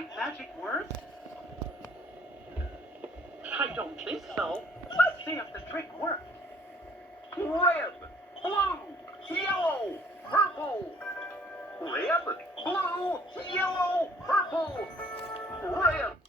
right magic words? I don't think so. Let's see if the trick works. Red, blue, yellow, purple. Red, blue, yellow, purple. Red.